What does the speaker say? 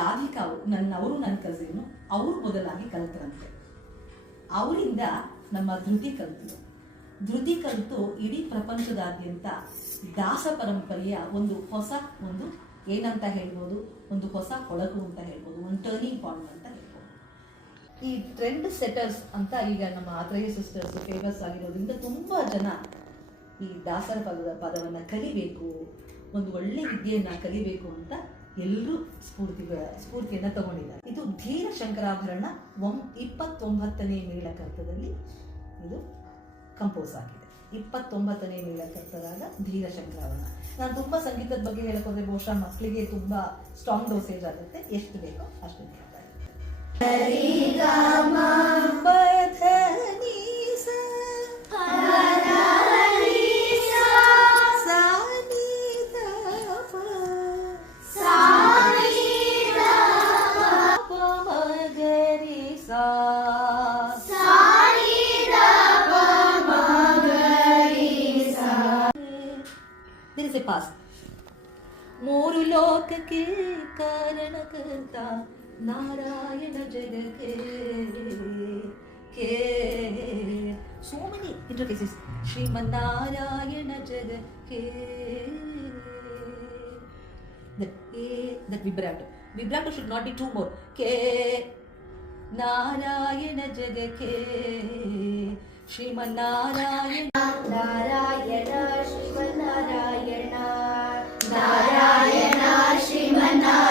ರಾಧಿಕಾ ಅವರು ನನ್ನ ಕಸಿನ್ನು, ಅವರು ಮೊದಲಾಗಿ ಕಲ್ತರಂತೆ. ಅವರಿಂದ ನಮ್ಮ ಧೃತಿ ಕಲಿತು ಇಡೀ ಪ್ರಪಂಚದಾದ್ಯಂತ ದಾಸ ಪರಂಪರೆಯ ಒಂದು ಏನಂತ ಹೇಳ್ಬೋದು, ಒಂದು ಹೊಸ ಕೊಳಕು ಅಂತ ಹೇಳ್ಬೋದು, ಒಂದು ಟರ್ನಿಂಗ್ ಪಾಯಿಂಟ್ ಅಂತ ಹೇಳ್ಬೋದು. ಈ ಟ್ರೆಂಡ್ ಸೆಟರ್ಸ್ ಅಂತ ಈಗ ನಮ್ಮ ಆತ್ರೇಯ ಸಿಸ್ಟರ್ಸ್ ಫೇಮಸ್ ಆಗಿರೋದ್ರಿಂದ ತುಂಬ ಜನ ಈ ದಾಸರ ಪದವನ್ನು ಕಲಿಬೇಕು, ಒಂದು ಒಳ್ಳೆ ವಿದ್ಯೆಯನ್ನು ಕಲಿಬೇಕು ಅಂತ ಎಲ್ಲರೂ ಸ್ಫೂರ್ತಿಯನ್ನು ತಗೊಂಡಿದ್ದಾರೆ. ಇದು ಧೀರ ಶಂಕರಾಭರಣ 29ನೇ ಮೇಳಕರ್ತದಲ್ಲಿ ಇದು ಕಂಪೋಸ್ ಆಗಿದೆ. 29ನೇ ಮೇಳಕರ್ತರಾದ ಧೀರ ಶಂಕರಾಭರಣ. ನಾನು ತುಂಬ ಸಂಗೀತದ ಬಗ್ಗೆ ಹೇಳೋದ್ರೆ ಬಹುಶಃ ಮಕ್ಕಳಿಗೆ ತುಂಬ ಸ್ಟ್ರಾಂಗ್ ಡೋಸೇಜ್ ಆಗುತ್ತೆ, ಎಷ್ಟು ಬೇಕೋ ಅಷ್ಟು ಹೇಳ್ತಾರೆ. ಪಾಸ್. ಮೂರು ಲೋಕಕ್ಕೆ ಕಾರಣಕರ್ತ ನಾರಾಯಣ ಜಗಕ್ಕೆ so many interfaces. ಶ್ರೀಮನ್ನಾರಾಯಣ ಜಗಕ್ಕೆ that vibrato should not be too more. Ke Narayana ಜಗಕ್ಕೆ ಶ್ರೀಮನ್ನಾರಾಯಣ ನಾರಾಯಣ ಶ್ರೀಮನ್ನಾರಾಯಣ ನಾರಾಯಣ ಶ್ರೀಮನ್ನಾರಾಯಣ